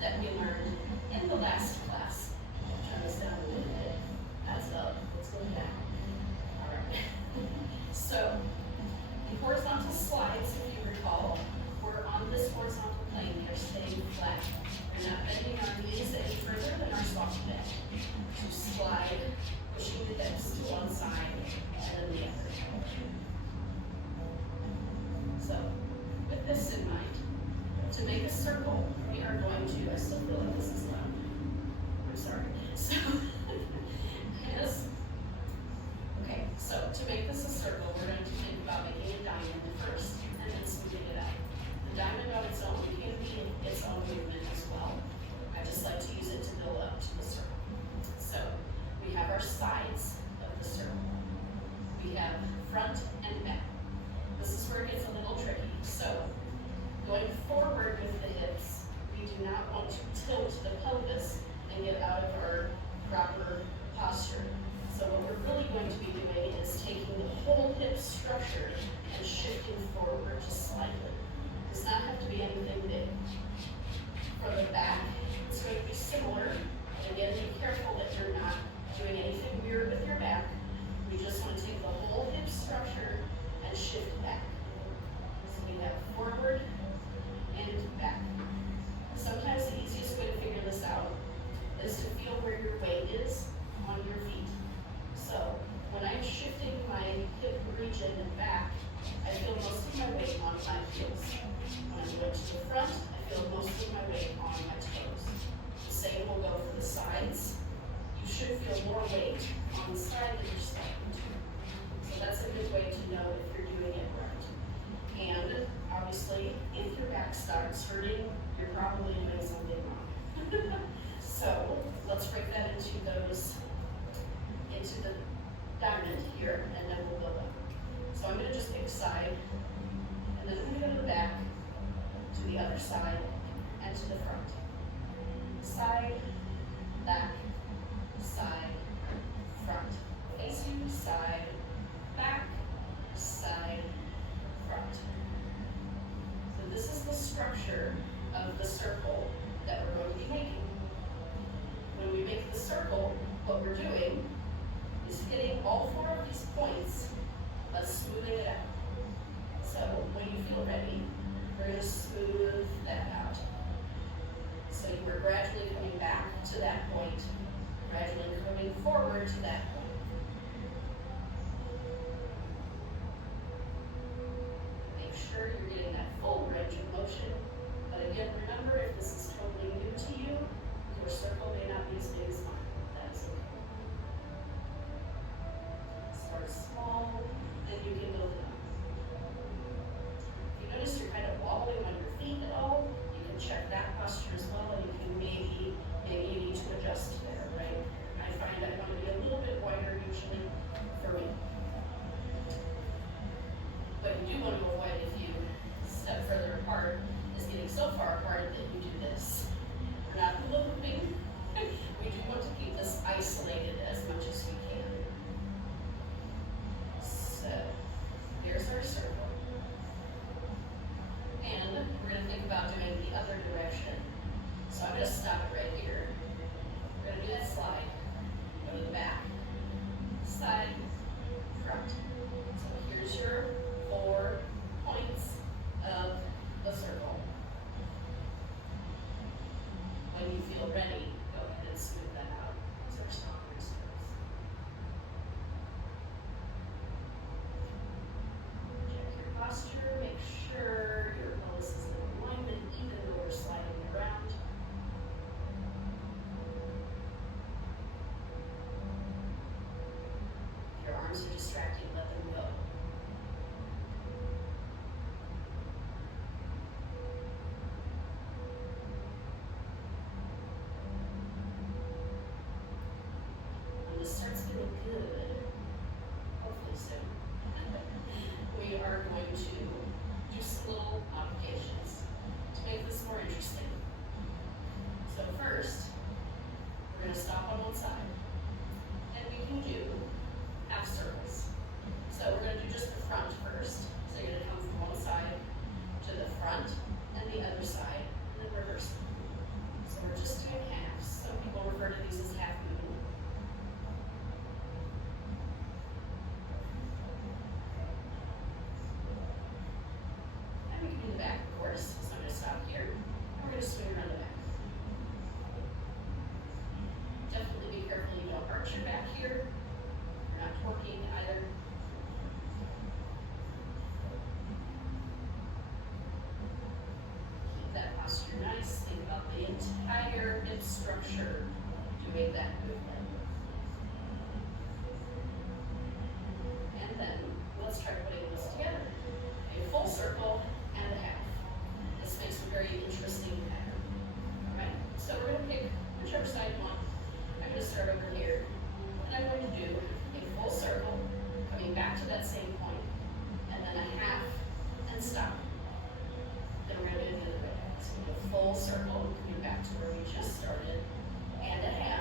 that we learned in the last class. Turn this down a little bit. That's up. Let's go down. All right. So, the horizontal slides, if you recall, we're on this horizontal plane. They're staying flat. We're not bending our knees any further than our soft bend. To slide, pushing the hips to one side and then the other. So, with this in mind, to make a circle, we are going to, I still feel like this is loud. I'm sorry. So, to make this a circle, we're going to think about making a diamond first and then smoothing it out. The diamond on its own can be its own movement as well. I just like to use it to build up to the circle. So, we have our sides of the circle. We have front and back. This is where it gets a little tricky. So, going forward with the hips, we do not want to tilt the pelvis and get out of our proper posture. So what we're really going to be doing is taking the whole hip structure and shifting forward just slightly. It does not have to be anything big. From the back, it's going to be similar. And again, be careful that you're not doing anything weird with your back. We just want to take the whole hip structure and shift back. So we have forward and back. Sometimes the easiest way to figure this out is to feel where your weight is on your feet. So when I'm shifting my hip region back, I feel most of my weight on my heels. When I'm going to the front, I feel most of my weight on my toes. The same will go for the sides. You should feel more weight on the side that you're stepping to. So that's a good way to know if you're doing it right. And obviously, if your back starts hurting, you're probably doing something wrong. So let's break that into the diamond here, and then we'll build up. So I'm going to just pick side, and then I'm going to go to the back, to the other side, and to the front. Side, back, side, front. Facing, side, back, side, front. So this is the structure of the circle that we're going to be making. When we make the circle, what we're doing is hitting all four of these points, but smoothing it out. So when you feel ready, we're going to smooth that out. So you are gradually coming back to that point, gradually coming forward to that point. Make sure you're getting that full range of motion. But again, remember, if this is totally new to you, your circle may not be as big as mine. That's okay. Start small, then you can build it up. If you notice you're kind of wobbling on your feet at all, you can check that posture as well, and you can maybe you need to adjust there, right? I find I want to be a little bit wider usually for me. But you do want to avoid, if you step further apart, is getting so far apart that you do this. We're not looping. We do want to keep this isolated as much as we can. So, here's our circle. And we're going to think about doing the other direction. So I'm going to stop it right here. We're going to do that slide. Go to the back, side, front. So here's your 4 points of the circle. When you feel ready, go ahead and smooth that out. These are stronger strokes. Check your posture, make sure your pelvis is in alignment even though we're sliding around. If your arms are distracting, let them go. think about the entire hip structure doing that movement. And then, let's try putting this together. A full circle and a half. This makes a very interesting pattern. Alright, so we're going to pick whichever side you want. I'm going to start over here, and I'm going to do a full circle, coming back to that same point, and then a half, and stop. Then we're going to do it the other way. So a full circle, coming back to where we just started, and a half.